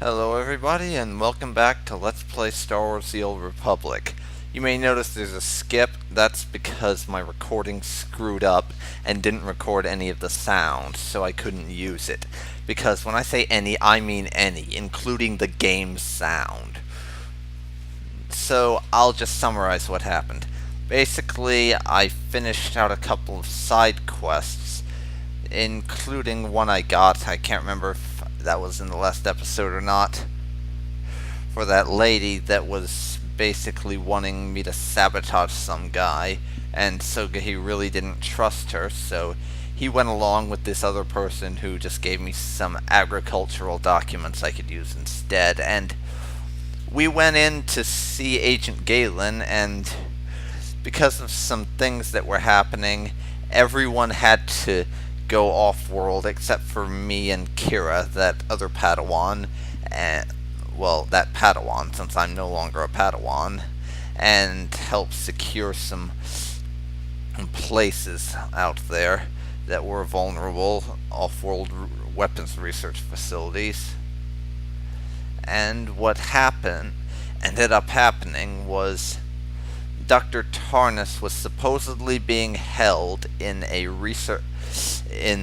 Hello everybody and welcome back to Let's Play Star Wars The Old Republic. You may notice there's a skip. That's because my recording screwed up and didn't record any of the sound, so I couldn't use it. Because when I say any, I mean any, including the game's sound. So I'll just summarize what happened. Basically, I finished out a couple of side quests, including one I can't remember if that was in the last episode or not, for that lady that was basically wanting me to sabotage some guy, and so he really didn't trust her, so he went along with this other person who just gave me some agricultural documents I could use instead, and we went in to see Agent Galen, and because of some things that were happening, everyone had to go off-world except for me and Kira, that other Padawan, and well, that Padawan, since I'm no longer a Padawan, and help secure some places out there that were vulnerable, off-world weapons research facilities. And what ended up happening was Dr. Tarnus was supposedly being held in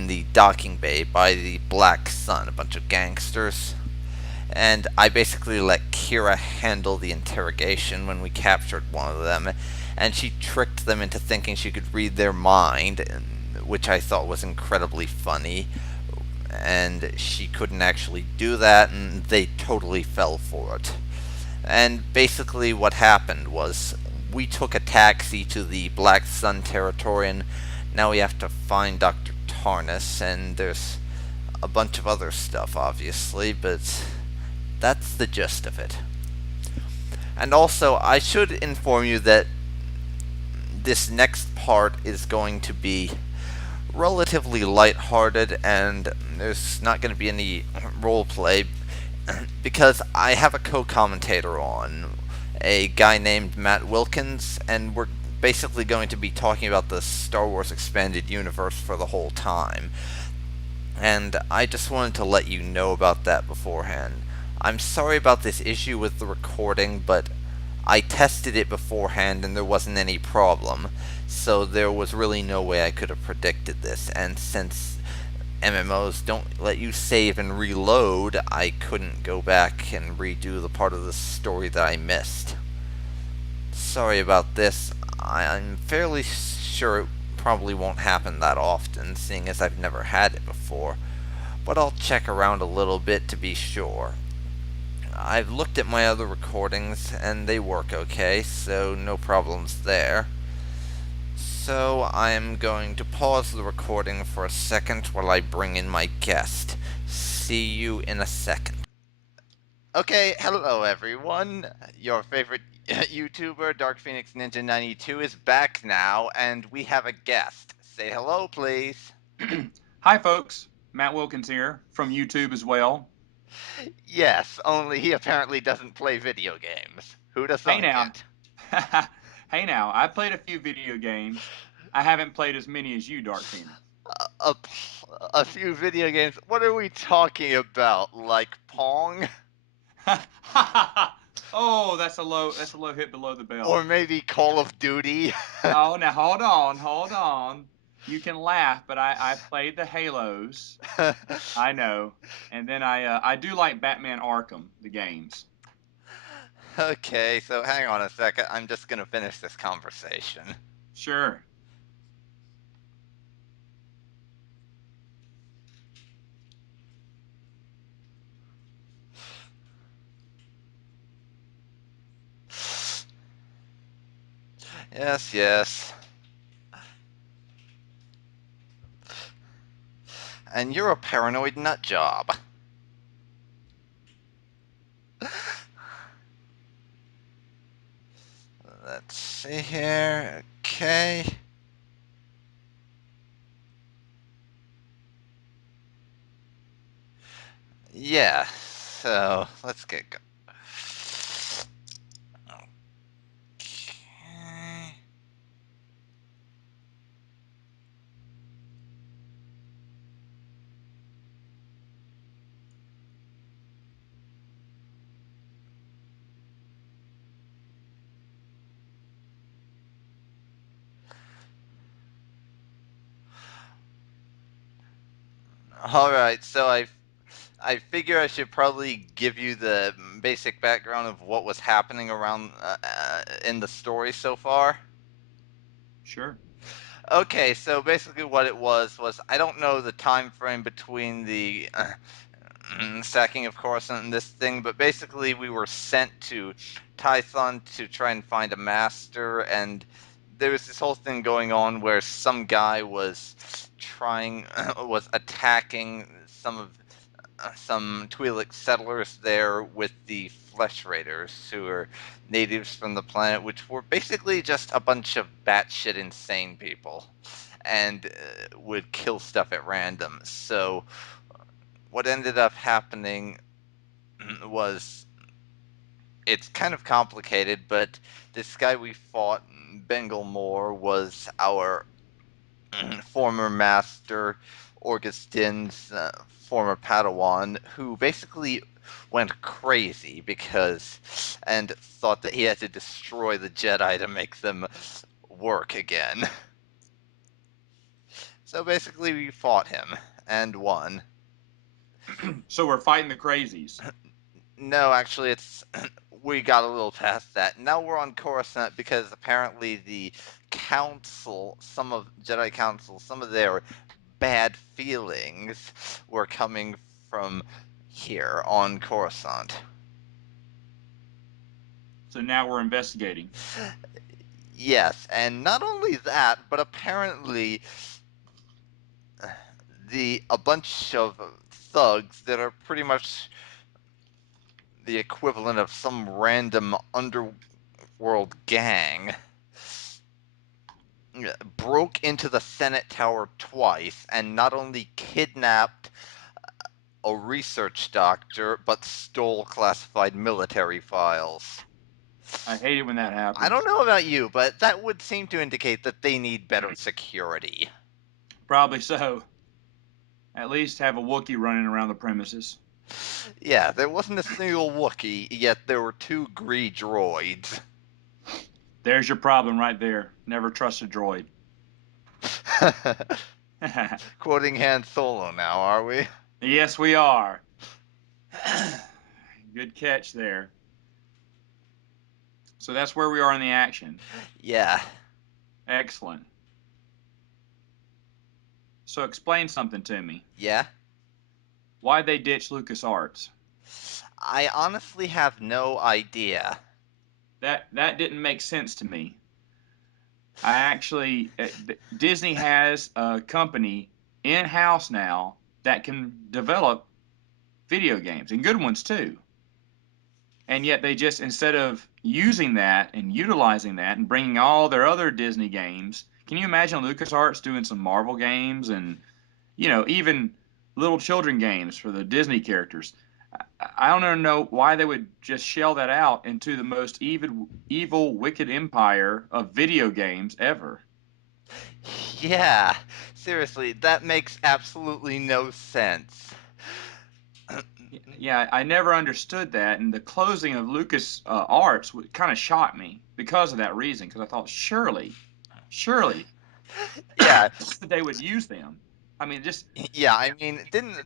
the docking bay by the Black Sun, a bunch of gangsters. And I basically let Kira handle the interrogation when we captured one of them, and she tricked them into thinking she could read their mind, which I thought was incredibly funny. And she couldn't actually do that, and they totally fell for it. And basically what happened was we took a taxi to the Black Sun territory, and now we have to find Dr. Tarnus, and there's a bunch of other stuff, obviously, but that's the gist of it. And also, I should inform you that this next part is going to be relatively lighthearted, and there's not going to be any roleplay, because I have a co-commentator on, a guy named Matt Wilkins, and we're basically going to be talking about the Star Wars Expanded Universe for the whole time. And I just wanted to let you know about that beforehand. I'm sorry about this issue with the recording, but I tested it beforehand and there wasn't any problem, so there was really no way I could have predicted this, and since MMOs don't let you save and reload, I couldn't go back and redo the part of the story that I missed. Sorry about this. I'm fairly sure it probably won't happen that often, seeing as I've never had it before, but I'll check around a little bit to be sure. I've looked at my other recordings, and they work okay, so no problems there. So I'm going to pause the recording for a second while I bring in my guest. See you in a second. Okay, hello everyone. Your favorite YouTuber, Dark Phoenix Ninja 92, is back now, and we have a guest. Say hello, please. Hi, folks. Matt Wilkins here from YouTube as well. Yes, only he apparently doesn't play video games. Who'd have Hey thunk now. it? Hey now. I played a few video games. I haven't played as many as you, Dark Phoenix. A, a few video games. What are we talking about? Like Pong? Oh, that's a low hit below the belt. Or maybe Call of Duty? Oh, now hold on. You can laugh, but I played the Halos. I know. And then I do like Batman Arkham, the games. Okay, so hang on a second. I'm just gonna finish this conversation. Sure. Yes, yes. And you're a paranoid nut job. Let's see here. Okay. Yeah, so let's get going. Okay. All right, so I figure I should probably give you the basic background of what was happening around in the story so far. Sure. Okay, so basically what it was I don't know the time frame between the sacking of Coruscant and this thing, but basically we were sent to Tython to try and find a master, and there was this whole thing going on where some guy was trying was attacking some Twi'lek settlers there with the Flesh Raiders, who are natives from the planet, which were basically just a bunch of batshit insane people, and would kill stuff at random. So what ended up happening was it's kind of complicated, but this guy we fought, Bengal Moore, was our former master, Augustin's former Padawan, who basically went crazy and thought that he had to destroy the Jedi to make them work again. So basically, we fought him and won. So we're fighting the crazies. No, actually, it's we got a little past that. Now we're on Coruscant because apparently the council, some of Jedi Council, some of their bad feelings were coming from here on Coruscant. So now we're investigating. Yes, and not only that, but apparently the a bunch of thugs that are pretty much the equivalent of some random underworld gang broke into the Senate Tower twice and not only kidnapped a research doctor, but stole classified military files. I hate it when that I don't happens. know about you, but that would seem to indicate that they need better security. Probably so. At least have a Wookiee running around the premises. Yeah, there wasn't a single Wookiee, yet there were two Gree droids. There's your problem right there. Never trust a droid. Quoting Han Solo now, are we? Yes, we are. Good catch there. So that's where we are in the action. Yeah. Excellent. So explain something to me. Yeah? Why'd they ditch LucasArts? I honestly have no idea. That didn't make sense to me. I actually Disney has a company in house now that can develop video games and good ones too. And yet they just instead of using that and utilizing that and bringing all their other Disney games, can you imagine LucasArts doing some Marvel games and even little children games for the Disney characters? I don't know why they would just shell that out into the most evil, wicked empire of video games ever. Yeah, seriously, that makes absolutely no sense. Yeah, I never understood that, and the closing of Lucas Arts kind of shocked me because of that reason. Because I thought surely Yeah, that they would use them. I mean, just yeah, I mean, didn't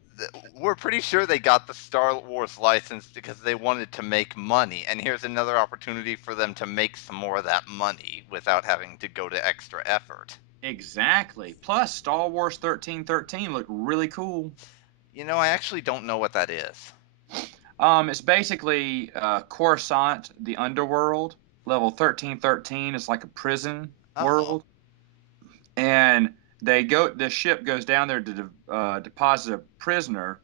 we're pretty sure they got the Star Wars license because they wanted to make money, and here's another opportunity for them to make some more of that money without having to go to extra effort. exactly. Plus, Star Wars 1313 looked really cool. I actually don't know what that is. It's basically Coruscant, the underworld. Level 1313 is like a prison Oh. world, and the ship goes down there to deposit a prisoner.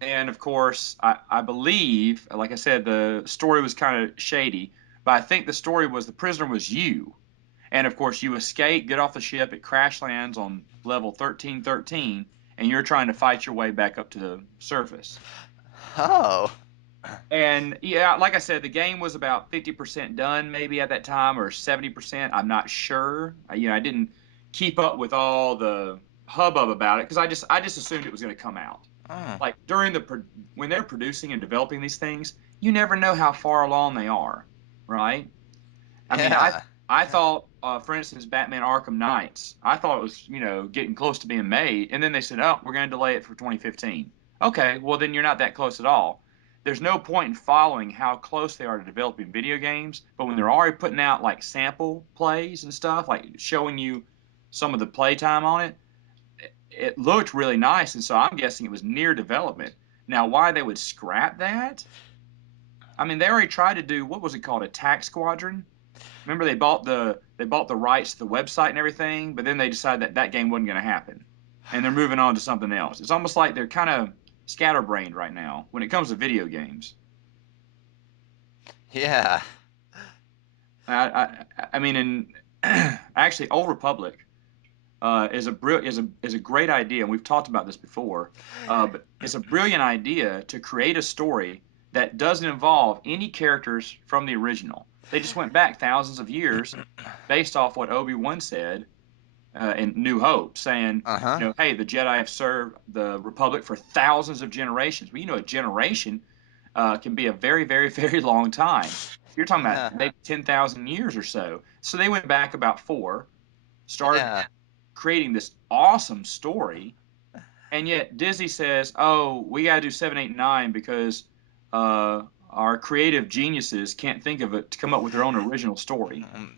And of course, I believe, like I said, the story was kind of shady, but I think the story was the prisoner was you. And of course, you escape, get off the ship, it crash lands on level 1313, and you're trying to fight your way back up to the surface. Oh. And yeah, like I said, the game was about 50% done maybe at that time or 70%. I'm not sure. I didn't keep up with all the hubbub about it because I just assumed it was going to come out. Oh. Like when they're producing and developing these things, you never know how far along they are, right? I mean, I Yeah. I Yeah. thought for instance, Batman Arkham Knights. I thought it was, getting close to being made, and then they said, "Oh, we're going to delay it for 2015." Okay, well then you're not that close at all. There's no point in following how close they are to developing video games, but when they're already putting out like sample plays and stuff, like showing you some of the playtime on it, it looked really nice, and so I'm guessing it was near development. Now, why they would scrap that? I mean, they already tried to do what was it called, Attack Squadron? Remember they bought the rights to the website and everything, but then they decided that that game wasn't going to happen, and they're moving on to something else. It's almost like they're kind of scatterbrained right now when it comes to video games. Yeah. I mean, and actually, Old Republic is a great idea, and we've talked about this before. But it's a brilliant idea to create a story that doesn't involve any characters from the original. They just went back thousands of years, based off what Obi-Wan said in New Hope, saying, Uh-huh. hey, the Jedi have served the Republic for thousands of generations. Well, a generation can be a very, very, very long time. You're talking about Yeah. maybe 10,000 years or so. So they went back about four, started Yeah. creating this awesome story, and yet Disney says, "Oh, we got to do 7, 8, 9 because our creative geniuses can't think of it to come up with their own original story." Um,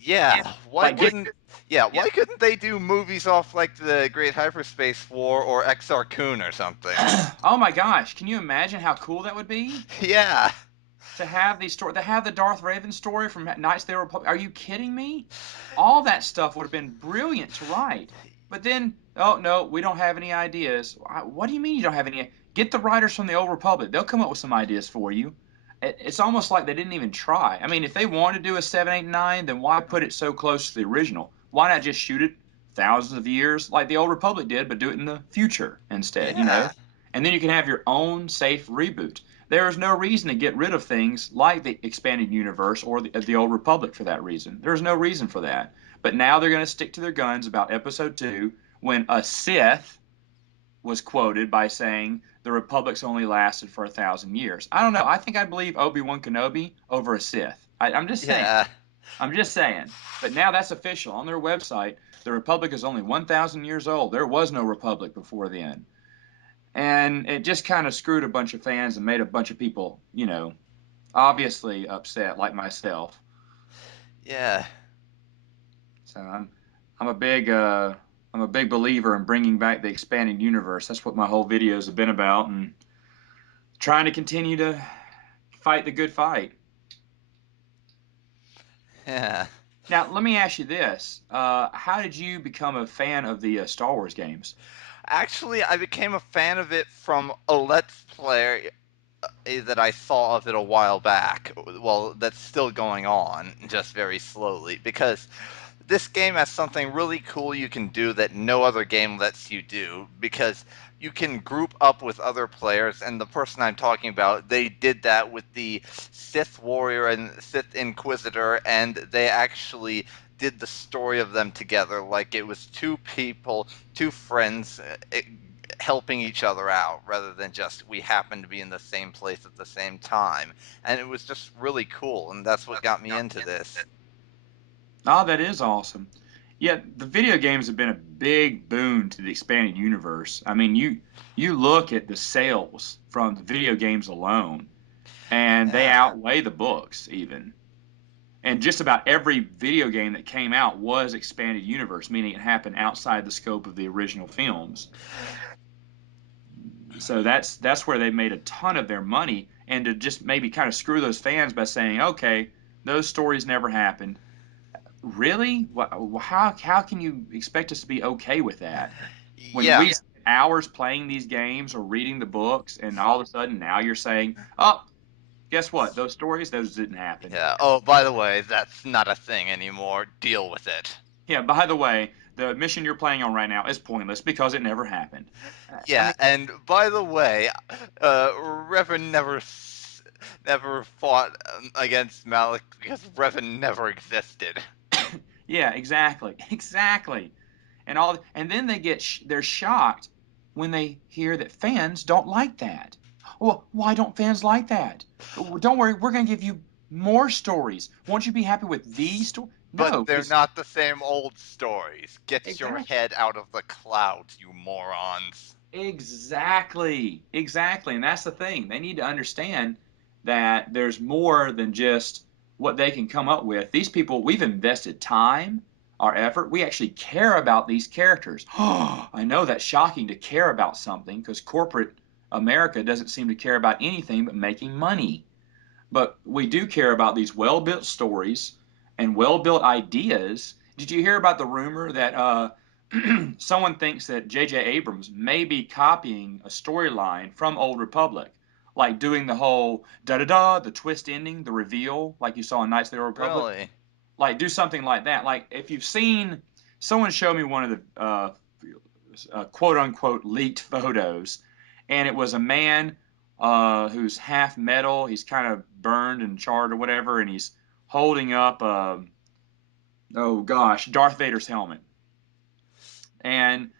yeah. Why Like, get couldn't Yeah, why couldn't they do movies off like the Great Hyperspace War or XR Kun or something? oh my gosh, can you imagine how cool that would be Yeah. to have these story, to have the Darth Raven story from Knights of the Republic? Are you kidding me? All that stuff would have been brilliant to write. But then, oh no, we don't have any ideas. What do you mean you don't have any? Get the writers from the Old Republic. They'll come up with some ideas for you. It's almost like they didn't even try. I mean, if they want to do a 7, 8, 9, then why put it so close to the original? Why not just shoot it thousands of years like the Old Republic did, but do it in the future instead, Yeah. And then you can have your own safe reboot. There is no reason to get rid of things like the expanded universe or the Old Republic for that reason. There's no reason for that. But now they're going to stick to their guns about Episode 2 when a Sith was quoted by saying the Republic's only lasted for 1,000 years. I don't know. I think I believe Obi-Wan Kenobi over a Sith. I'm just saying. Yeah. I'm just saying. But now that's official. On their website, the Republic is only 1,000 years old. There was no Republic before then. And it just kind of screwed a bunch of fans and made a bunch of people, obviously upset, like myself. Yeah. So I'm a big I'm a big believer in bringing back the expanded universe. That's what my whole videos have been about, and trying to continue to fight the good fight. Yeah. Now, let me ask you this: how did you become a fan of the Star Wars games? Actually, I became a fan of it from a Let's Play that I saw of it a while back. Well, that's still going on, just very slowly, because this game has something really cool you can do that no other game lets you do, because you can group up with other players, and the person I'm talking about, they did that with the Sith Warrior and Sith Inquisitor, and they actually did the story of them together like it was two people, two friends, helping each other out rather than just we happen to be in the same place at the same time. And it was just really cool, and that's what got me into this. Oh, that is awesome. Yeah, the video games have been a big boon to the expanded universe. I mean, you look at the sales from the video games alone, and they Yeah. outweigh the books even. And just about every video game that came out was expanded universe, meaning it happened outside the scope of the original films. So that's where they made a ton of their money, and to just maybe kind of screw those fans by saying, okay, those stories never happened. Really? How can you expect us to be okay with that when Yeah. we spend hours playing these games or reading the books, and all of a sudden now you're saying, oh, guess what? Those stories, those didn't happen. Yeah. Oh, by the way, that's not a thing anymore. Deal with it. Yeah, by the way, the mission you're playing on right now is pointless because it never happened. I Yeah, mean, and by the way, Revan never fought against Malik because Revan never existed. yeah, exactly, exactly. And then they're shocked when they hear that fans don't like that. Well, why don't fans like that? Well, don't worry, we're going to give you more stories. Won't you be happy with these stories? But No, they're because not the same old stories. Get your exactly. head out of the clouds, you morons. Exactly. Exactly. And that's the thing. They need to understand that there's more than just what they can come up with. These people, we've invested time, our effort. We actually care about these characters. I know that's shocking to care about something because corporate America doesn't seem to care about anything but making money. But we do care about these well-built stories and well-built ideas. Did you hear about the rumor that someone thinks that J.J. Abrams may be copying a storyline from Old Republic, like doing the whole da da da, the twist ending, the reveal, like you saw in Knights of the Old Republic? Really? Like do something like that. Like if you've seen, someone showed me one of the quote unquote leaked photos, and it was a man who's half metal. He's kind of burned and charred or whatever, and he's holding up, oh gosh, Darth Vader's helmet. And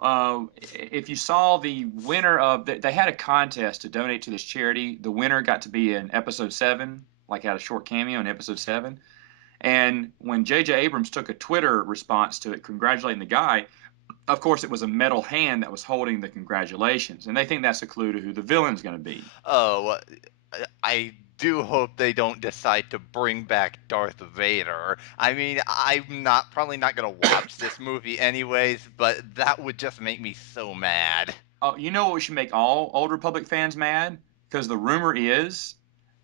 if you saw the winner of, they had a contest to donate to this charity. The winner got to be in episode 7, like had a short cameo in episode 7. And when J.J. Abrams took a Twitter response to it, congratulating the guy, of course, it was a metal hand that was holding the congratulations. And they think that's a clue to who the villain's going to be. Oh, I do hope they don't decide to bring back Darth Vader. I mean, I'm not probably not gonna watch this movie anyways, but that would just make me so mad. Oh, you know what we should make all Old Republic fans mad? Because the rumor is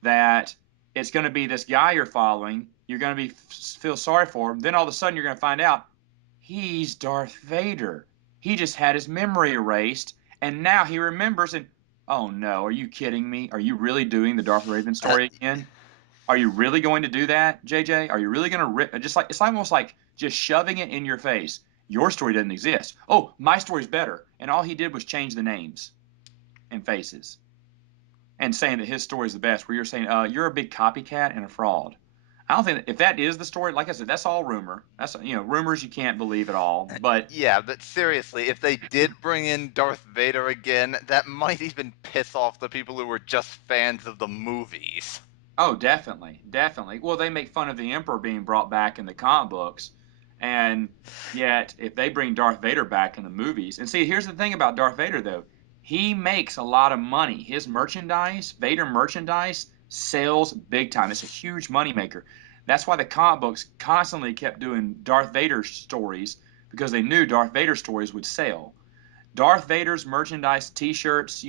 that it's going to be this guy you're following. You're going to be feel sorry for him. Then all of a sudden you're going to find out he's Darth Vader. He just had his memory erased, and now he remembers. And oh no, are you kidding me? Are you really doing the Darth Raven Uh, story again? Are you really going to do that, JJ? Are you really going to rip? Just like it's almost like just shoving it in your face. Your story doesn't exist. Oh, my story's better. And all he did was change the names and faces and saying that his story is the best. Where you're saying you're a big copycat and a fraud. I don't think if that is the story. Like I said, that's all rumor. That's rumors you can't believe at all. But yeah, but seriously, if they did bring in Darth Vader again, that might even piss off the people who were just fans of the movies. oh, definitely, definitely. Well, they make fun of the Emperor being brought back in the comic books, and yet if they bring Darth Vader back in the movies, and see, here's the thing about Darth Vader though, he makes a lot of money. His merchandise, Vader merchandise, sells big time. It's a huge moneymaker. That's why the comic books constantly kept doing Darth Vader stories because they knew Darth Vader stories would sell. Darth Vader's merchandise, T-shirts,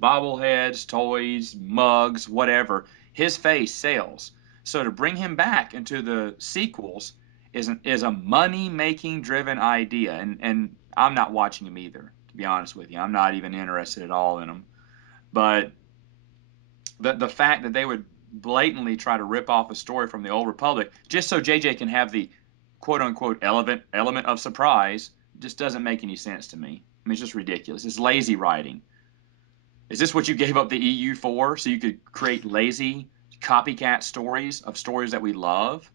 bobbleheads, toys, mugs, whatever. His face sells. So to bring him back into the sequels is a money making driven idea, and I'm not watching him either. To be honest with you, I'm not even interested at all in them. But the fact that they would blatantly try to rip off a story from the Old Republic just so JJ can have the quote unquote element of surprise just doesn't make any sense to me. I mean, it's just ridiculous. It's lazy writing. Is this what you gave up the EU for? So you could create lazy copycat stories of stories that we love?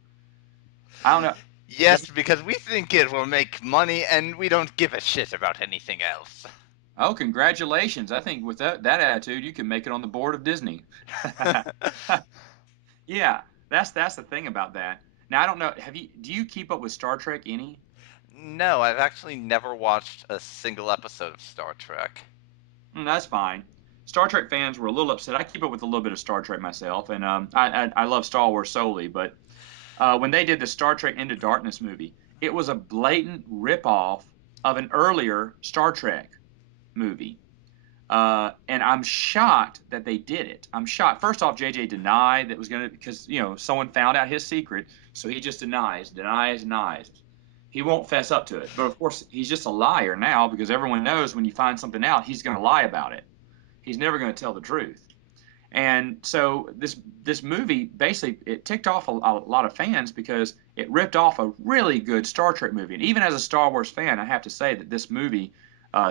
I don't know. Yes, because we think it will make money and we don't give a shit about anything else. Oh, congratulations. I think with that attitude, you can make it on the board of Disney. Yeah, that's the thing about that. Now, I don't know. Do you keep up with Star Trek any? No, I've actually never watched a single episode of Star Trek. That's fine. Star Trek fans were a little upset. I keep up with a little bit of Star Trek myself, and I love Star Wars solely. But when they did the Star Trek Into Darkness movie, it was a blatant ripoff of an earlier Star Trek movie. And I'm shocked that they did it. I'm shocked. First off, JJ denied that was going to, because, someone found out his secret. So he just denies. He won't fess up to it. But of course, he's just a liar now because everyone knows when you find something out, he's going to lie about it. He's never going to tell the truth. And so this movie basically it ticked off a lot of fans because it ripped off a really good Star Trek movie. And even as a Star Wars fan, I have to say that this movie,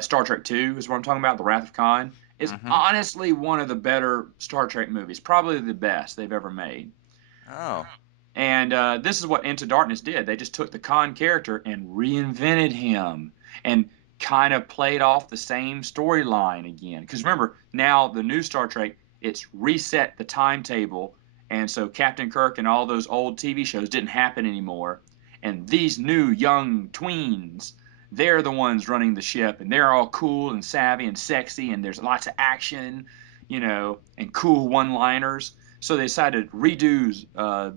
Star Trek Two, is what I'm talking about, The Wrath of Khan, is Mm-hmm. honestly one of the better Star Trek movies, probably the best they've ever made. Oh. And this is what Into Darkness did. They just took the Khan character and reinvented him and kind of played off the same storyline again. Because remember, now the new Star Trek, it's reset the timetable And so Captain Kirk and all those old TV shows didn't happen anymore. And these new young tweens, they're the ones running the ship, and they're all cool and savvy and sexy, and there's lots of action, and cool one-liners. So they decided to redo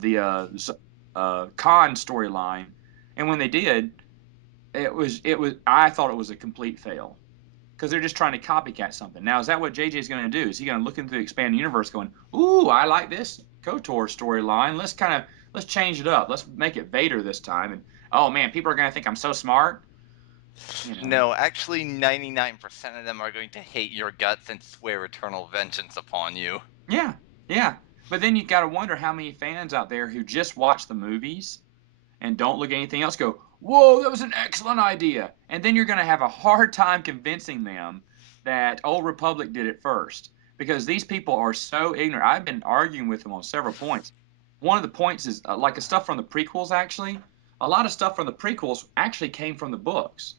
the Khan storyline, and when they did, it was I thought it was a complete fail because they're just trying to copycat something. Now, is that what JJ is going to do? Is he going to look into the expanded universe, going, "Ooh, I like this KOTOR storyline. Let's change it up. Let's make it Vader this time." And oh man, people are going to think I'm so smart. You know? No, actually, 99% of them are going to hate your guts and swear eternal vengeance upon you. Yeah, yeah. But then you got to wonder how many fans out there who just watch the movies and don't look at anything else go, "Whoa, that was an excellent idea." And then you're going to have a hard time convincing them that Old Republic did it first because these people are so ignorant. I've been arguing with them on several points. One of the points is like the stuff from the prequels, actually. A lot of stuff from the prequels actually came from the books.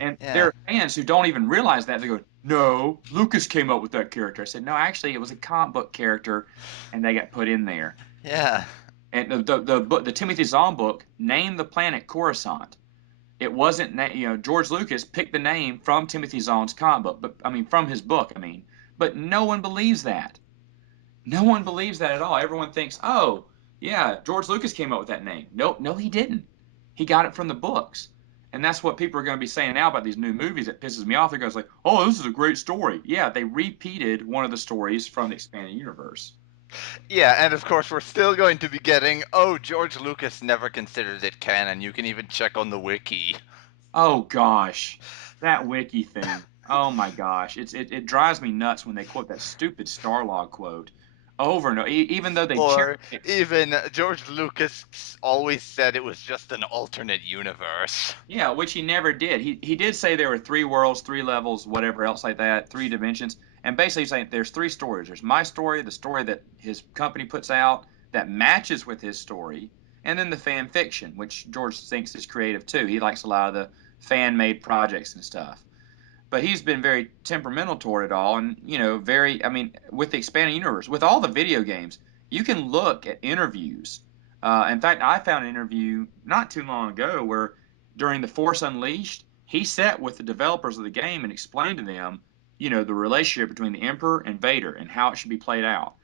And there Yeah, are fans who don't even realize that. They go, "No, Lucas came up with that character." I said, "No, actually, it was a comic book character and they got put in there." yeah, And the Timothy Zahn book named the planet Coruscant. It wasn't George Lucas picked the name from Timothy Zahn's comic book, but I mean from his book. I mean, but no one believes that. No one believes that at all. Everyone thinks, oh yeah, George Lucas came up with that name. No, no, he didn't. He got it from the books. And that's what people are going to be saying now about these new movies. That pisses me off. They're going to say, "Oh, this is a great story." Yeah, they repeated one of the stories from the expanded universe. yeah, and of course, we're still going to be getting, oh, George Lucas never considered it canon. You can even check on the wiki. Oh gosh, that wiki thing. Oh my gosh, it drives me nuts when they quote that stupid Starlog quote over and over, even though they cherry Or pick. even George Lucas always said it was just an alternate universe. Yeah, which he never did. He did say there were three worlds, three levels, whatever else like that, three dimensions, and basically he's saying there's three stories. There's my story, the story that his company puts out that matches with his story, and then the fan fiction, which George thinks is creative too. He likes a lot of the fan-made projects and stuff. But he's been very temperamental toward it all, and very. I mean, with the expanded universe, with all the video games, you can look at interviews. In fact, I found an interview not too long ago where, during the Force Unleashed, he sat with the developers of the game and explained to them, the relationship between the Emperor and Vader and how it should be played out.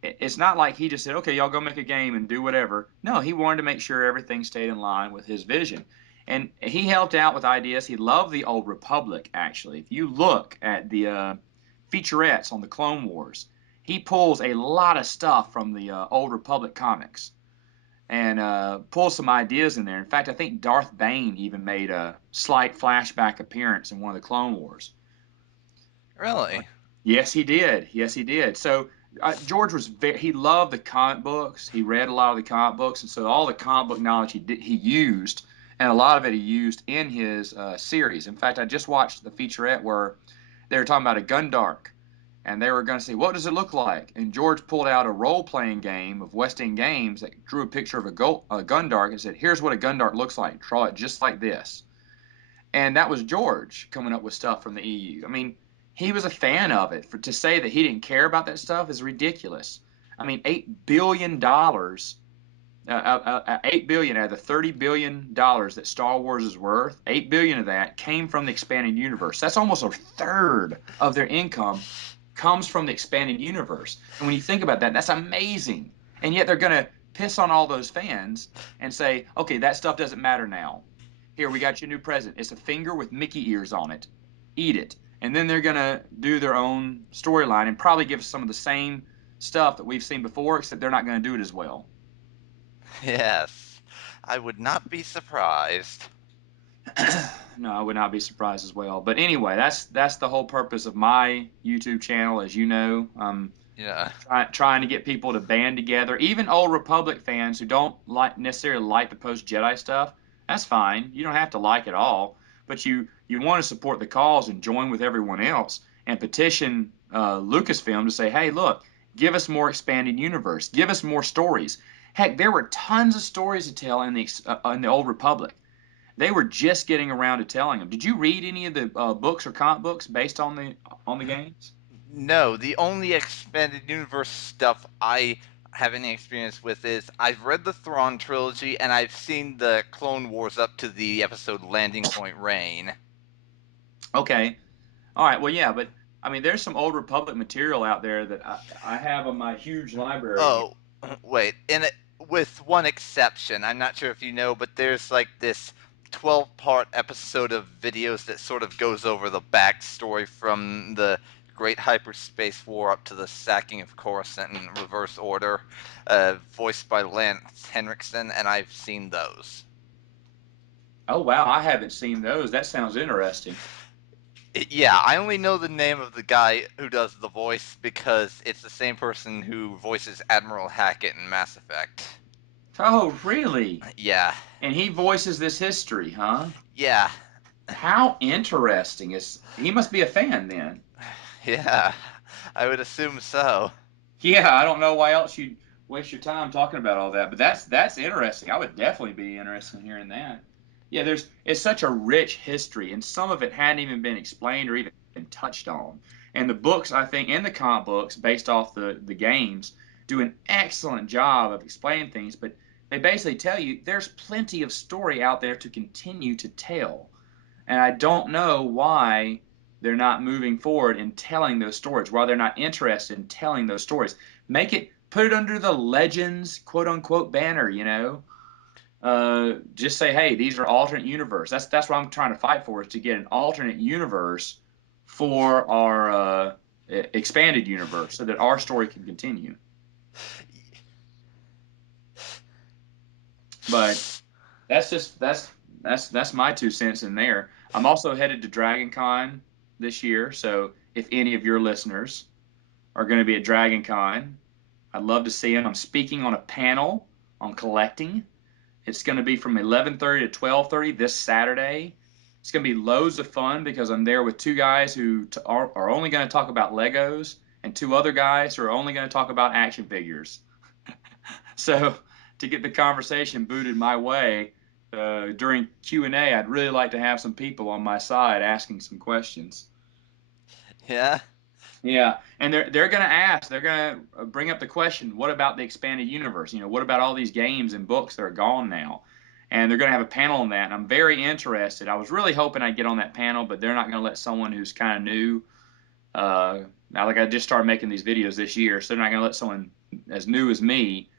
It's not like he just said, "Okay, y'all go make a game and do whatever." No, he wanted to make sure everything stayed in line with his vision. And he helped out with ideas. He loved the Old Republic, actually. If you look at the featurettes on the Clone Wars, he pulls a lot of stuff from the Old Republic comics and pulls some ideas in there. In fact, I think Darth Bane even made a slight flashback appearance in one of the Clone Wars. Really? Yes, he did. Yes, he did. So George he loved the comic books. He read a lot of the comic books, and so all the comic book knowledge he used, and a lot of it he used in his series. In fact, I just watched the featurette where they were talking about a Gundark, and they were going to say, "What does it look like?" And George pulled out a role-playing game of West End Games that drew a picture of a Gundark and said, "Here's what a Gundark looks like. Draw it just like this." And that was George coming up with stuff from the EU. I mean, he was a fan of it. To say that he didn't care about that stuff is ridiculous. I mean, $8 billion, 8 billion out of the $30 billion that Star Wars is worth, 8 billion of that came from the expanded universe. That's almost a third of their income comes from the expanded universe. And when you think about that, that's amazing. And yet they're going to piss on all those fans and say, "Okay, that stuff doesn't matter now. Here, we got your new present. It's a finger with Mickey ears on it. Eat it." And then they're going to do their own storyline and probably give us some of the same stuff that we've seen before, except they're not going to do it as well. Yes. I would not be surprised. No, I would not be surprised as well. But anyway, that's the whole purpose of my YouTube channel, as you know. Yeah. Trying to get people to band together. Even old Republic fans who don't necessarily like the post Jedi stuff, that's fine. You don't have to like it all, but you want to support the cause and join with everyone else and petition Lucasfilm to say, "Hey, look, give us more expanded universe, give us more stories." Heck, there were tons of stories to tell in the old Republic. They were just getting around to telling them. Did you read any of the books or comic books based on the games? No, the only expanded universe stuff I have any experience with is I've read the Thrawn trilogy and I've seen the Clone Wars up to the episode Landing Point Rain. Okay. All right. Well, yeah, but I mean, there's some old Republic material out there that I have on my huge library here. Oh, wait. With one exception, I'm not sure if you know, but there's like this 12-part episode of videos that sort of goes over the backstory from the Great Hyperspace War up to the sacking of Coruscant in reverse order, voiced by Lance Henriksen, and I've seen those. Oh, wow. I haven't seen those. That sounds interesting. Yeah, I only know the name of the guy who does the voice because it's the same person who voices Admiral Hackett in Mass Effect. Oh, really? Yeah, And he voices this history, huh? yeah, How interesting. Is he must be a fan then. yeah. I would assume so. Yeah, I don't know why else you'd waste your time talking about all that, but that's interesting. I would definitely be interested in hearing that. Yeah, there's it's such a rich history, and some of it hadn't even been explained or even touched on. And the books, I think, and the comic books based off the games do an excellent job of explaining things, but they basically tell you there's plenty of story out there to continue to tell. And I don't know why they're not moving forward in telling those stories, why they're not interested in telling those stories. Make it, put it under the Legends, quote unquote, banner, you know? Just say, hey, these are alternate universe. That's what I'm trying to fight for, is to get an alternate universe for our expanded universe so that our story can continue. But that's just that's my 2 cents in there. I'm also headed to Dragon Con this year, so if any of your listeners are going to be at Dragon Con, I'd love to see them. I'm speaking on a panel on collecting. It's going to be from 11:30 to 12:30 this Saturday. It's going to be loads of fun because I'm there with two guys who are only going to talk about Legos and two other guys who are only going to talk about action figures. So to get the conversation booted my way during Q&A, I'd really like to have some people on my side asking some questions. Yeah, Yeah, and they're going to ask, they're going to bring up the question, what about the expanded universe? You know, what about all these games and books that are gone now? And they're going to have a panel on that, and I'm very interested. I was really hoping I'd get on that panel, but they're not going to let someone who's kind of new. Now, like I just started making these videos this year, so they're not going to let someone as new as me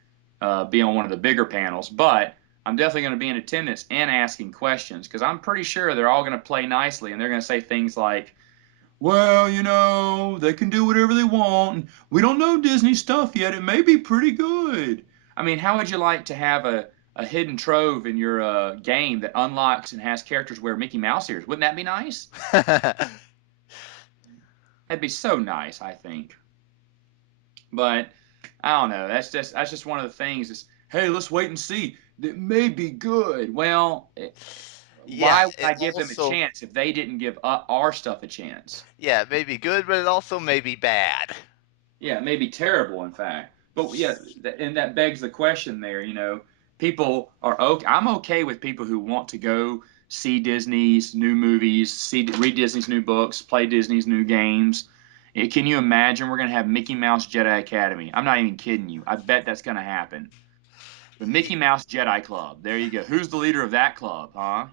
be on one of the bigger panels. But I'm definitely going to be in attendance and asking questions because I'm pretty sure they're all going to play nicely, and they're going to say things like, well, you know, they can do whatever they want. And we don't know Disney stuff yet. It may be pretty good. I mean, how would you like to have a hidden trove in your game that unlocks and has characters wear Mickey Mouse ears? Wouldn't that be nice? That'd be so nice, I think. But I don't know. That's just one of the things. Is hey, let's wait and see. It may be good. Well, yeah. why would It I give them a also, chance if they didn't give our stuff a chance? yeah, it may be good, but it also may be bad. Yeah, it may be terrible, in fact. But yeah, and that begs the question there, you know, people are okay. I'm okay with people who want to go see Disney's new movies, read Disney's new books, play Disney's new games. Can you imagine we're going to have Mickey Mouse Jedi Academy? I'm not even kidding you. I bet that's going to happen. The Mickey Mouse Jedi Club. There you go. Who's the leader of that club, huh?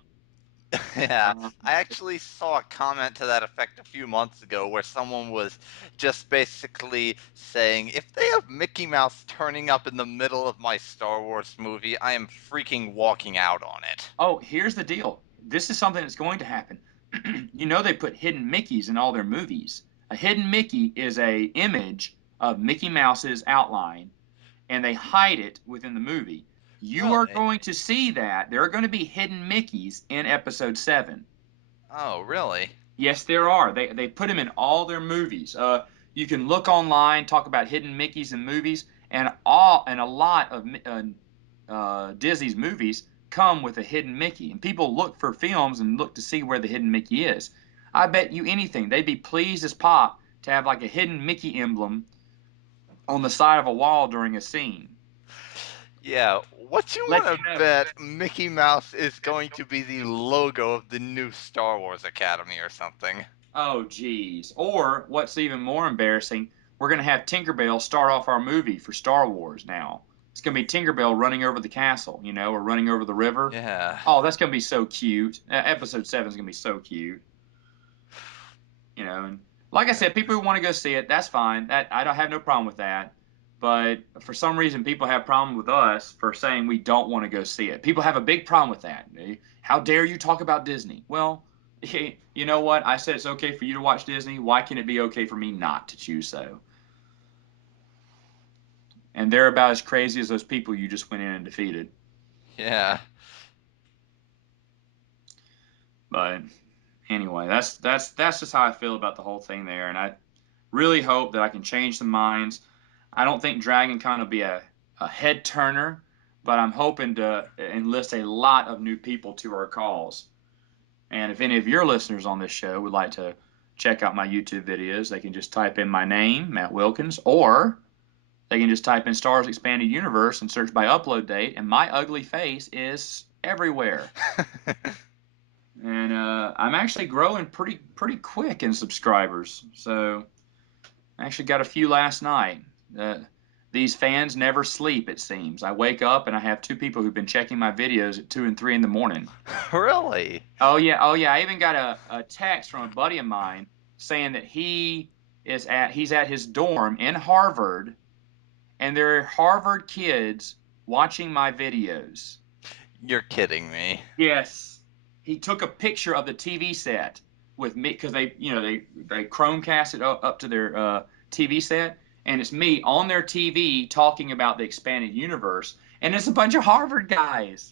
Yeah, Um, I actually saw a comment to that effect a few months ago where someone was just basically saying, if they have Mickey Mouse turning up in the middle of my Star Wars movie, I am freaking walking out on it. oh, here's the deal. This is something that's going to happen. You know they put hidden Mickeys in all their movies. A hidden Mickey is a image of Mickey Mouse's outline, and they hide it within the movie. You are Really? going to see that there are going to be hidden Mickeys in Episode 7. Oh, really? Yes, there are. They put them in all their movies. You can look online, talk about hidden Mickeys in movies, and a lot of Disney's movies come with a hidden Mickey, and people look for films and look to see where the hidden Mickey is. I bet you anything they'd be pleased as pop to have like a hidden Mickey emblem on the side of a wall during a scene. Yeah, what you Let want you to know. bet Mickey Mouse is going to be the logo of the new Star Wars Academy or something? Oh, geez. Or what's even more embarrassing, we're going to have Tinkerbell start off our movie for Star Wars now. It's going to be Tinkerbell running over the castle, or running over the river. Yeah. Oh, that's going to be so cute. Episode 7 is going to be so cute. And like I said, people who want to go see it, that's fine. That I don't have no problem with that. But for some reason, people have problem with us for saying we don't want to go see it. People have a big problem with that. How dare you talk about Disney? Well, you know what? I said it's okay for you to watch Disney. Why can it be okay for me not to choose so? And they're about as crazy as those people you just went in and defeated. Yeah. But anyway, that's just how I feel about the whole thing there, and I really hope that I can change some minds. I don't think Dragon Con will be a head turner, but I'm hoping to enlist a lot of new people to our cause. And if any of your listeners on this show would like to check out my YouTube videos, they can just type in my name, Matt Wilkins, or they can just type in Star Wars Expanded Universe and search by upload date, and my ugly face is everywhere. And I'm actually growing pretty quick in subscribers. So I actually got a few last night. These fans never sleep, it seems. I wake up and I have 2 people who've been checking my videos at 2 and 3 in the morning. Really? Oh yeah, oh yeah. I even got a text from a buddy of mine saying that he's at his dorm in Harvard, and there are Harvard kids watching my videos. You're kidding me. Yes. He took a picture of the TV set with me because they Chromecast it up to their TV set, and it's me on their TV talking about the expanded universe, and it's a bunch of Harvard guys,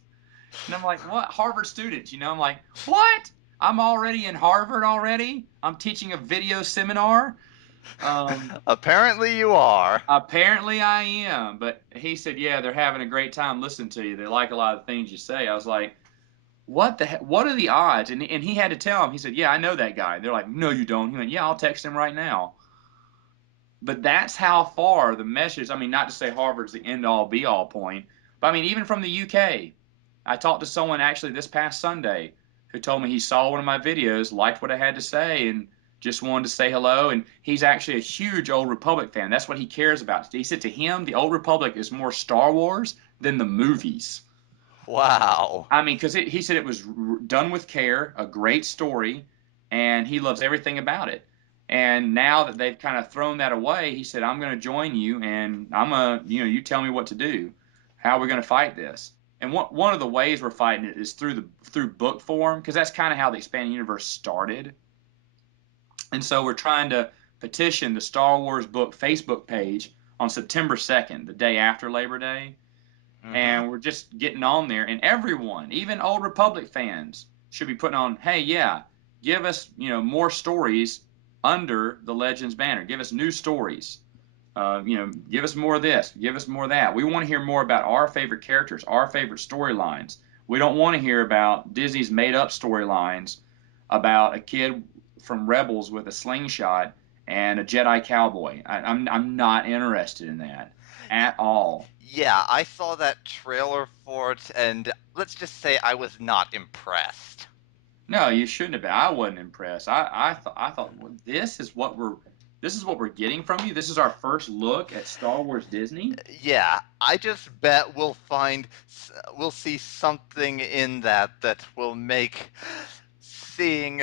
and I'm like, what? Harvard students? I'm like, what? I'm already in Harvard already. I'm teaching a video seminar. Apparently you are. Apparently I am, but he said, yeah, they're having a great time listening to you. They like a lot of the things you say. I was like, what the heck? What are the odds? And he had to tell him. He said, yeah, I know that guy. They're like, no, you don't. He went, yeah, I'll text him right now. But that's how far the message. I mean, not to say Harvard's the end all be all point, but I mean, even from the UK, I talked to someone actually this past Sunday who told me he saw one of my videos, liked what I had to say, and just wanted to say hello. And he's actually a huge Old Republic fan. That's what he cares about. He said to him, the Old Republic is more Star Wars than the movies. Wow. I mean, because he said it was done with care, a great story, and he loves everything about it. And now that they've kind of thrown that away, he said, "I'm going to join you, and you tell me what to do. How are we going to fight this?" And one of the ways we're fighting it is through book form, because that's kind of how the expanded universe started. And so we're trying to petition the Star Wars book Facebook page on September 2nd, the day after Labor Day, Mm-hmm. and we're just getting on there. And everyone, even Old Republic fans, should be putting on, hey, yeah, give us more stories under the Legends banner. Give us new stories. Give us more of this. Give us more of that. We want to hear more about our favorite characters, our favorite storylines. We don't want to hear about Disney's made-up storylines about a kid from Rebels with a slingshot and a Jedi cowboy. I'm not interested in that at all. Yeah, I saw that trailer for it, and let's just say I was not impressed. No, you shouldn't have been. I wasn't impressed. I thought well, this is what we're getting from you. This is our first look at Star Wars Disney. Yeah, I just bet we'll see something in that will make seeing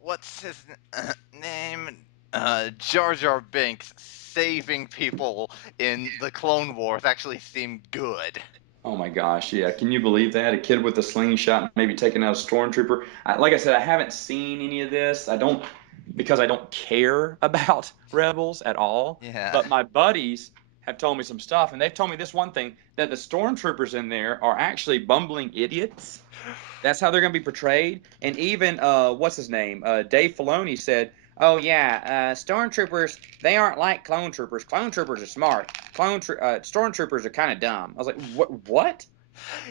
what's his name, Jar Jar Binks saving people in the Clone Wars actually seem good. Oh my gosh, yeah. Can you believe that? A kid with a slingshot maybe taking out a stormtrooper. Like I said, I haven't seen any of this. I don't because I don't care about Rebels at all. Yeah. But my buddies have told me some stuff, and they've told me this one thing that the stormtroopers in there are actually bumbling idiots. That's how they're going to be portrayed. And even what's his name? Dave Filoni said, "Oh yeah, stormtroopers they aren't like clone troopers. Clone troopers are smart. Stormtroopers are kind of dumb." I was like, "What? What?"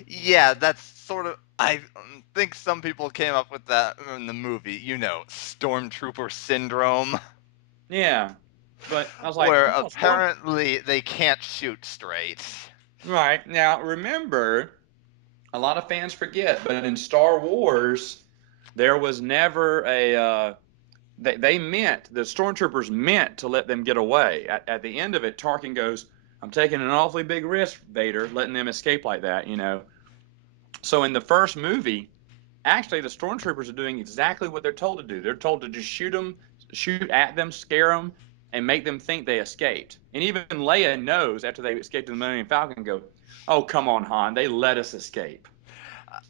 Yeah, that's sort of. I think some people came up with that in the movie. Stormtrooper syndrome, Yeah, but I was like, where "No, storm." apparently they can't shoot straight. Right now, remember, a lot of fans forget, but in Star Wars, there was never they meant, the stormtroopers meant to let them get away. At the end of it, Tarkin goes, "I'm taking an awfully big risk, Vader, letting them escape like that." So in the first movie, actually the stormtroopers are doing exactly what they're told to do. They're told to just shoot at them, scare them, and make them think they escaped. And even Leia knows after they escaped in the Millennium Falcon, go, "Oh, come on, Han, they let us escape."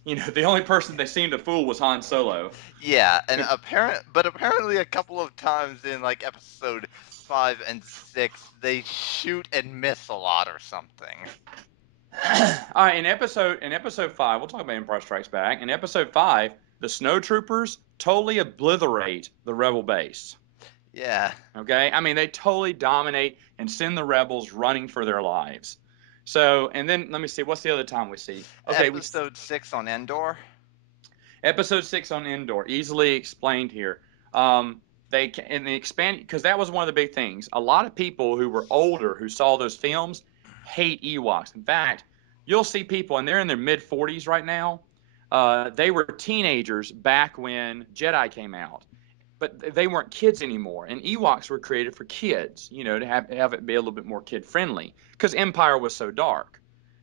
The only person they seemed to fool was Han Solo. Yeah, and apparently a couple of times in like episode 5 and 6, they shoot and miss a lot or something. All right, in episode 5, we'll talk about Empire Strikes Back. In episode 5, the snowtroopers totally obliterate the rebel base. Yeah. Okay, I mean they totally dominate and send the rebels running for their lives. So, and then let me see, what's the other time we see? Okay, Episode 6 on Endor. episode 6 on Endor, easily explained here. They in the expand, because that was one of the big things. A lot of people who were older who saw those films hate Ewoks. In fact, you'll see people, and they're in their mid 40s right now. They were teenagers back when Jedi came out, but they weren't kids anymore. And Ewoks were created for kids, to have it be a little bit more kid friendly, because Empire was so dark.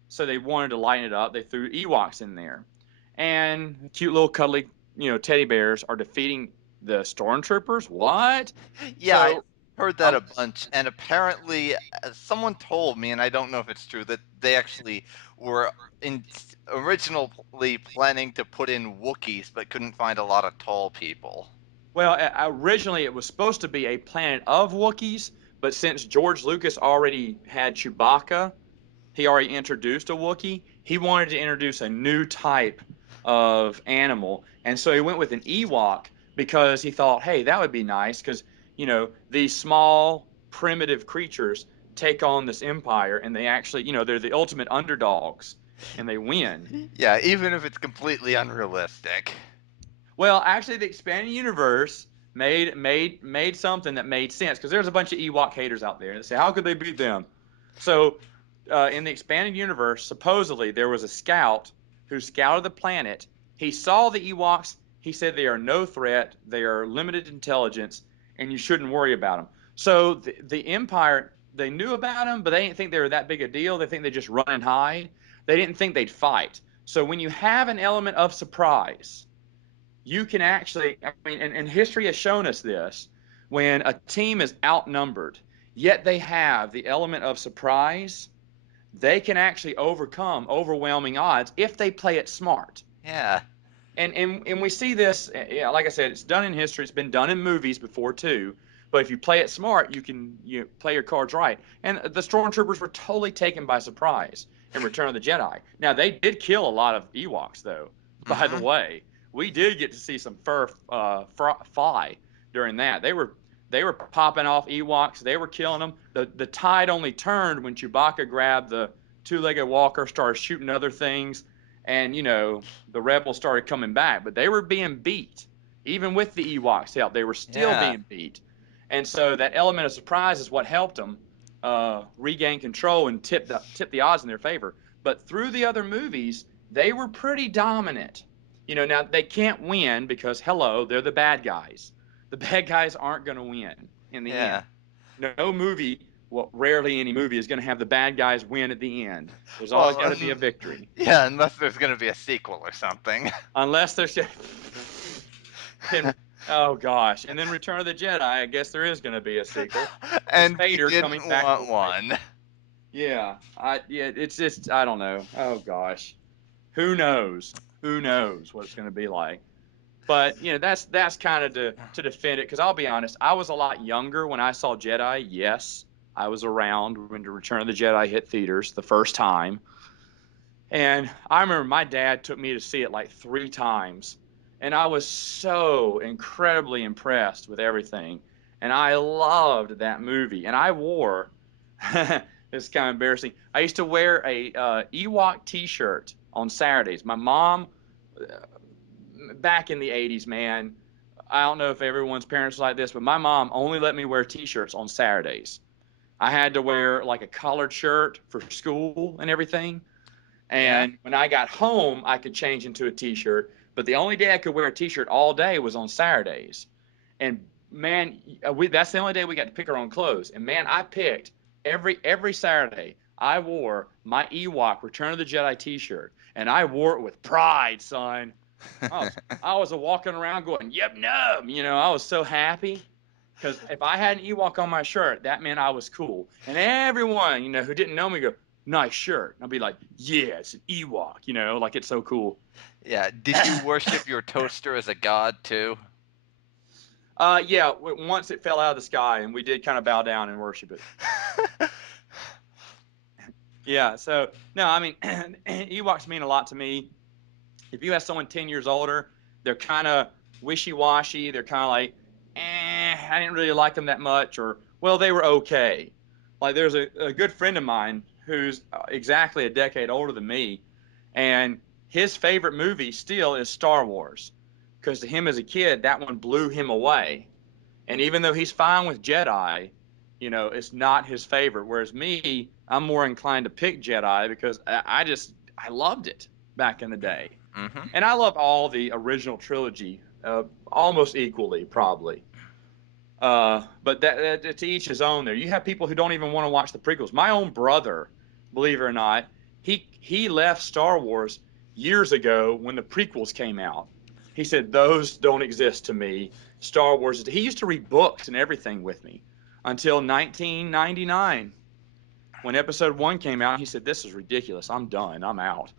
So they wanted to lighten it up. They threw Ewoks in there, and cute little cuddly, teddy bears are defeating the stormtroopers. What? Yeah, I So, heard that um, a bunch, and apparently someone told me, and I don't know if it's true, that they actually were originally planning to put in Wookiees, but couldn't find a lot of tall people. well, originally it was supposed to be a planet of Wookiees, but since George Lucas already had Chewbacca, he already introduced a Wookiee. He wanted to introduce a new type of animal, and so he went with an Ewok because he thought, hey, that would be nice because these small primitive creatures take on this empire, and they actually, they're the ultimate underdogs, and they win. Yeah, even if it's completely unrealistic. Well, actually, the expanded universe made something that made sense because there's a bunch of Ewok haters out there that say, how could they beat them? So, in the expanded universe, supposedly there was a scout who scouted the planet. He saw the Ewoks. He said they are no threat. They are limited intelligence, and you shouldn't worry about them. So the Empire, they knew about them, but they didn't think they were that big a deal. They think they just run and hide. They didn't think they'd fight. So when you have an element of surprise, you can actually, I mean, and history has shown us this, when a team is outnumbered, yet they have the element of surprise, they can actually overcome overwhelming odds if they play it smart. Yeah. And we see this, yeah, like I said, it's done in history. It's been done in movies before too. But if you play it smart, you play your cards right. And the stormtroopers were totally taken by surprise in Return of the Jedi. Now they did kill a lot of Ewoks, though. By the Hmm. way, we did get to see some fur fly during that. They were popping off Ewoks. They were killing them. The tide only turned when Chewbacca grabbed the two-legged walker, started shooting other things, and the rebels started coming back, but they were being beat. Even with the Ewoks help, they were still Yeah. being beat. And so that element of surprise is what helped them regain control and tip the odds in their favor. But through the other movies, they were pretty dominant. Now they can't win because hello, they're the bad guys. The bad guys aren't going to win in the end. Yeah. No movie, well, rarely any movie is going to have the bad guys win at the end. There's always Well, got to be a victory. yeah, unless there's gonna be a sequel or something. Unless there's and oh gosh, and then Return of the Jedi. I guess there is going to be a sequel. It's And we Vader coming didn't back to want life. one. Yeah, it's just I don't know. Oh gosh, who knows? Who knows what it's going to be like? But that's kind of to defend it because I'll be honest, I was a lot younger when I saw Jedi. Yes, I was around when the Return of the Jedi hit theaters the first time. And I remember my dad took me to see it like 3 times. And I was so incredibly impressed with everything. And I loved that movie. And I wore, it's kind of embarrassing. I used to wear a Ewok t shirt on Saturdays. My mom, back in the 80s, man, I don't know if everyone's parents like this, but my mom only let me wear t shirts on Saturdays. I had to wear like a collared shirt for school and everything. Yeah. And when I got home, I could change into a t-shirt. But the only day I could wear a t-shirt all day was on Saturdays. And man, that's the only day we got to pick our own clothes. And man, I picked every Saturday. I wore my Ewok Return of the Jedi T-shirt, and I wore it with pride, son. I was walking around going, "Yep, nub." I was so happy because if I had an Ewok on my shirt, that meant I was cool. And everyone, who didn't know me, go, "Nice shirt." And I'll be like, "Yeah, it's an Ewok." Like it's so cool. Yeah. Did you worship your toaster as a god too? Yeah. Once it fell out of the sky, and we did kind of bow down and worship it. Yeah. So no, I mean, Ewoks mean a lot to me. If you have someone 10 years older, they're kind of wishy-washy. They're kind of like, I didn't really like them that much, or well, they were okay. Like there's a good friend of mine who's exactly a decade older than me, and his favorite movie still is Star Wars, because to him as a kid, that one blew him away. And even though he's fine with Jedi, it's not his favorite. Whereas me, I'm more inclined to pick Jedi because I loved it back in the day, Mm-hmm. and I love all the original trilogy almost equally, probably. But that to each his own. There, you have people who don't even want to watch the prequels. My own brother, believe it or not, he left Star Wars years ago when the prequels came out. He said those don't exist to me. Star Wars. He used to read books and everything with me until 1999 when Episode One came out. He said this is ridiculous. I'm done. I'm out.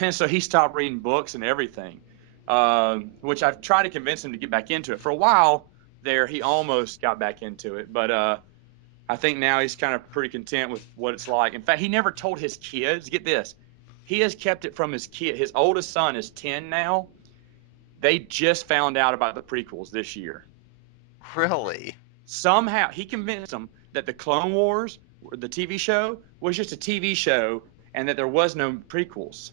And so he stopped reading books and everything, which I've tried to convince him to get back into it. For a while there, he almost got back into it, but I think now he's kind of pretty content with what it's like. In fact, he never told his kids. Get this, he has kept it from his kid. His oldest son is 10 now. They just found out about the prequels this year. Really? Somehow he convinced them that the Clone Wars, the TV show, was just a TV show and that there was no prequels.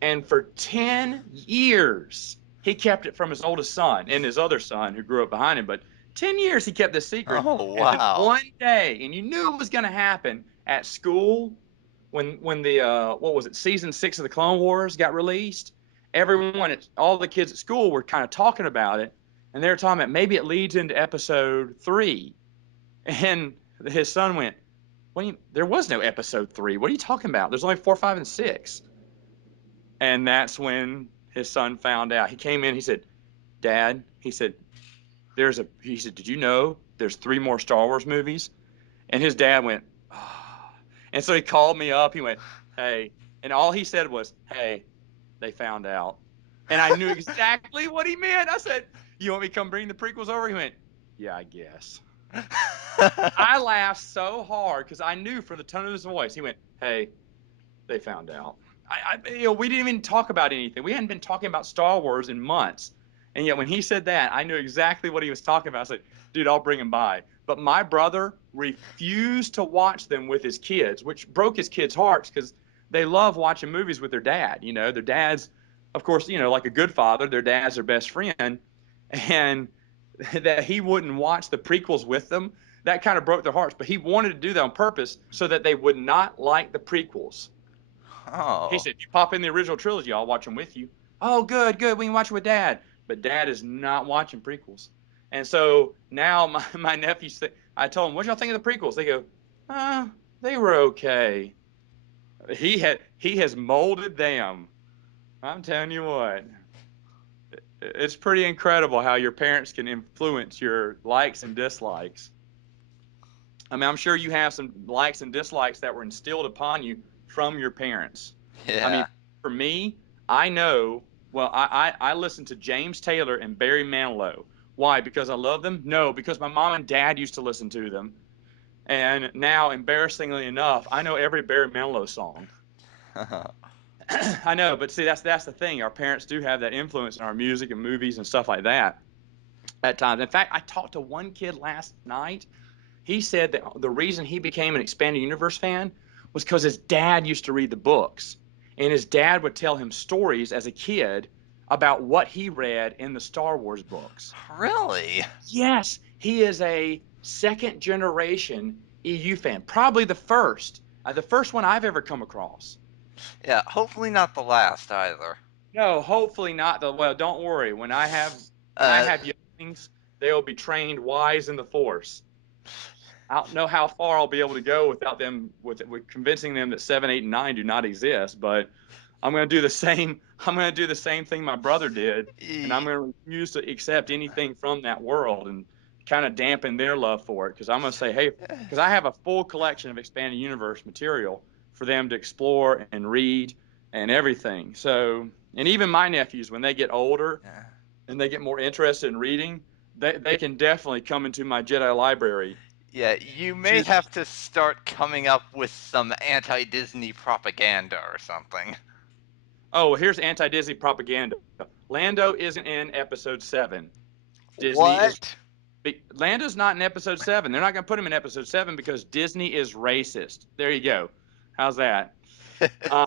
And for 10 years, he kept it from his oldest son and his other son who grew up behind him. But 10 years he kept this secret. Oh And then wow. one day, and you knew it was going to happen at school when the, what was it, season 6 of the Clone Wars got released. All the kids at school were kind of talking about it. And they were talking about maybe it leads into episode 3. And his son went, there was no episode 3. What are you talking about? There's only 4, 5, and 6. And that's when his son found out. He came in, he said, "Dad," he said, he said, "Did you know there's 3 more Star Wars movies?" And his dad went, "Oh." And so he called me up. He went, "Hey," and all he said was, "Hey, they found out." And I knew exactly what he meant. I said, "You want me to come bring the prequels over?" He went, "Yeah, I guess." I laughed so hard because I knew from the tone of his voice. He went, "Hey, they found out." We didn't even talk about anything. We hadn't been talking about Star Wars in months, and yet when he said that, I knew exactly what he was talking about. I said, "Dude, I'll bring him by." But my brother refused to watch them with his kids, which broke his kids' hearts because they love watching movies with their dad. Their dad's, of course, like a good father, their dad's their best friend, and that he wouldn't watch the prequels with them. That kind of broke their hearts. But he wanted to do that on purpose so that they would not like the prequels. He Oh. said, "If you pop in the original trilogy, I'll watch them with you." "Oh, good, good. We can watch it with Dad." But Dad is not watching prequels. And so now my nephews, I told them, "What y'all think of the prequels?" They go, they were okay." He has molded them. I'm telling you what, it's pretty incredible how your parents can influence your likes and dislikes. I mean, I'm sure you have some likes and dislikes that were instilled upon you from your parents. I mean, Yeah. for me, I know, well, I listen to James Taylor and Barry Manilow. Why? Because I love them? No, because my mom and dad used to listen to them. And now, embarrassingly enough, I know every Barry Manilow song. I know, but see, that's the thing. Our parents do have that influence in our music and movies and stuff like that at times. In fact, I talked to one kid last night. He said that the reason he became an Expanded Universe fan was because his dad used to read the books, and his dad would tell him stories as a kid about what he read in the Star Wars books. Really? Yes, he is a second generation EU fan, probably the first one I've ever come across. Yeah, hopefully not the last either. No, hopefully not. Well, don't worry. When I have Uh, younglings, they'll be trained wise in the Force. I don't know how far I'll be able to go without them with convincing them that 7, 8, and 9 do not exist. But I'm going to do the same. I'm going to do the same thing my brother did, and I'm Y- going to refuse to accept anything from that world and kind of dampen their love for it. Because I'm going to say, hey, because I have a full collection of expanded universe material for them to explore and read and everything. So, and even my nephews, when they get older and they get more interested in reading, they can definitely come into my Jedi library. Yeah, you may Choose. have to start coming up with some anti-Disney propaganda or something. Oh, here's anti-Disney propaganda. Lando isn't in Episode 7. Disney is What? Lando's not in Episode 7. They're not going to put him in Episode 7 because Disney is racist. There you go. How's that? Uh,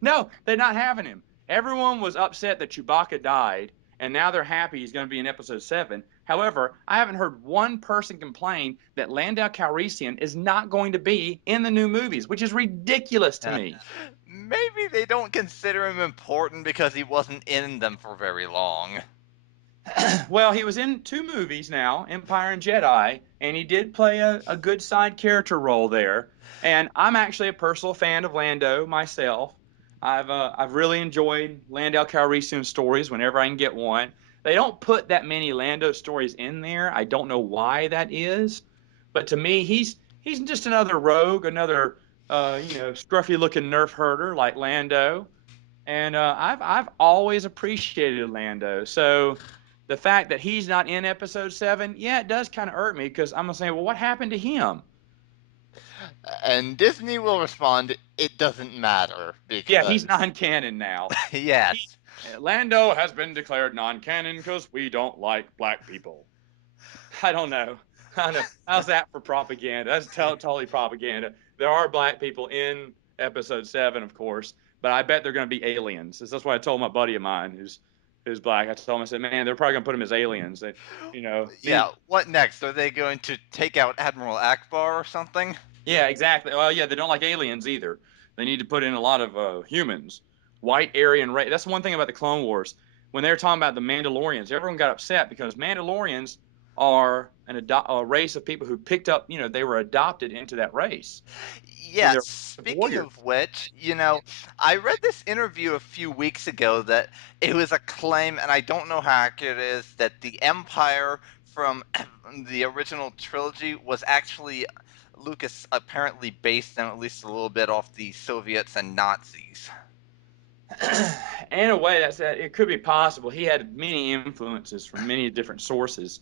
no, they're not having him. Everyone was upset that Chewbacca died, and now they're happy he's going to be in Episode 7. However, I haven't heard one person complain that Lando Calrissian is not going to be in the new movies, which is ridiculous to Yeah. me. Maybe they don't consider him important because he wasn't in them for very long. Well, he was in 2 movies now, Empire and Jedi, and he did play a good side character role there. And I'm actually a personal fan of Lando myself. I've really enjoyed Lando Calrissian stories whenever I can get one. They don't put that many Lando stories in there. I don't know why that is, but to me, he's just another rogue, another scruffy looking nerf herder like Lando. And I've always appreciated Lando. So the fact that he's not in Episode 7, yeah, it does kind of hurt me because I'm gonna say, well, what happened to him? And Disney will respond, it doesn't matter Yeah, he's because non-canon now. He, yes. Lando has been declared non-canon because we don't like black people. I don't know. I don't know. How's that for propaganda? That's totally propaganda. There are black people in Episode 7, of course, but I bet they're going to be aliens. That's what I told my buddy of mine who's black. I told him, I said, man, they're probably going to put him as aliens. They, Yeah, me. what next? Are they going to take out Admiral Akbar or something? Yeah, exactly. Well, yeah, they don't like aliens either. They need to put in a lot of humans, white Aryan race. That's one thing about the Clone Wars. When they were talking about the Mandalorians, everyone got upset because Mandalorians are a race of people who picked up, they were adopted into that race, and Yeah, they're speaking warriors. of which, I read this interview a few weeks ago that it was a claim, and I don't know how accurate it is, that the Empire from the original trilogy was actually Lucas apparently based them at least a little bit off the Soviets and Nazis. In a way, it could be possible. He had many influences from many different sources,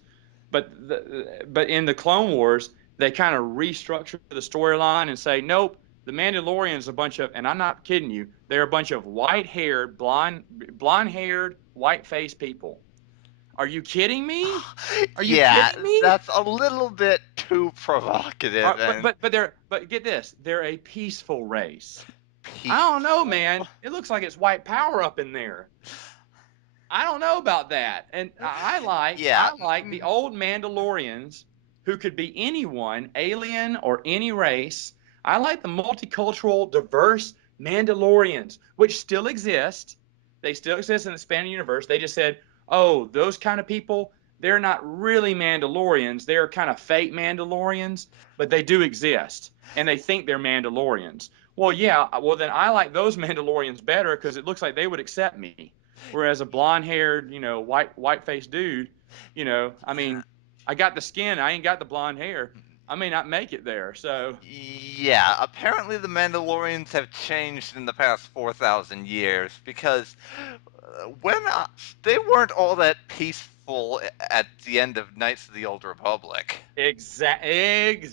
but in the Clone Wars, they kind of restructure the storyline and say, nope, the Mandalorians a bunch of, and I'm not kidding you, they're a bunch of white-haired, blonde-haired, white-faced people. Are you kidding me? Are you Yeah, kidding me? that's a little bit too provocative and But get this, they're a peaceful race. I don't know, peaceful. man. It looks like it's white power up in there. I don't know about that. And Yeah, I like the old Mandalorians who could be anyone, alien or any race. I like the multicultural, diverse Mandalorians, which still exist. They still exist in the expanded universe. They just said, oh, those kind of people, they're not really Mandalorians. They're kind of fake Mandalorians, but they do exist. And they think they're Mandalorians. Well, yeah, well, then I like those Mandalorians better because it looks like they would accept me. Whereas a blonde-haired, white-faced dude, I mean, I got the skin, I ain't got the blonde hair. I may not make it there. So, yeah, apparently the Mandalorians have changed in the past 4,000 years because when they weren't all that peaceful at the end of Knights of the Old Republic. exactly.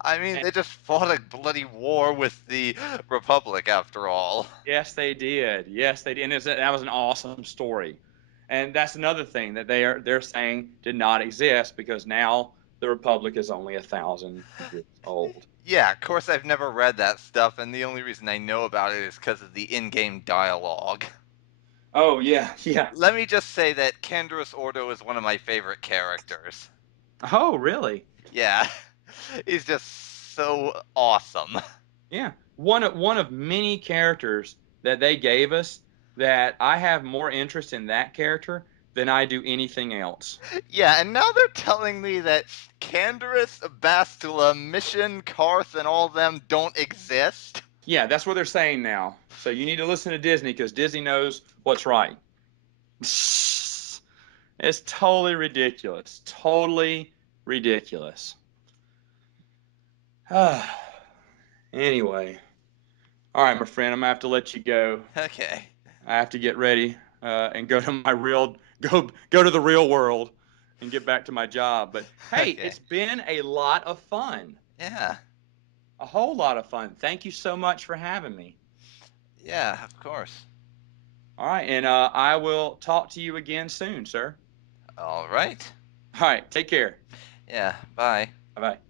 I mean, And they just fought a bloody war with the Republic after all. yes, they did. Yes, they did. And that was an awesome story. And that's another thing that they're saying did not exist because now the Republic is only 1,000 years old. Yeah, of course I've never read that stuff, and the only reason I know about it is because of the in-game dialogue. Oh yeah, yeah. Let me just say that Canderous Ordo is one of my favorite characters. Oh really? Yeah, he's just so awesome. Yeah, one of many characters that they gave us that I have more interest in that character than I do anything else. Yeah, and now they're telling me that Canderous, Bastila, Mission, Karth, and all them don't exist. Yeah, that's what they're saying now. So you need to listen to Disney because Disney knows what's right. It's totally ridiculous. Totally ridiculous. Anyway. All right, my friend, I'm gonna have to let you go. Okay. I have to get ready and go to my real go to the real world and get back to my job. But hey, Okay. it's been a lot of fun. Yeah. A whole lot of fun. Thank you so much for having me. Yeah, of course. All right, and I will talk to you again soon, sir. All right. All right, take care. Yeah, bye. Bye bye.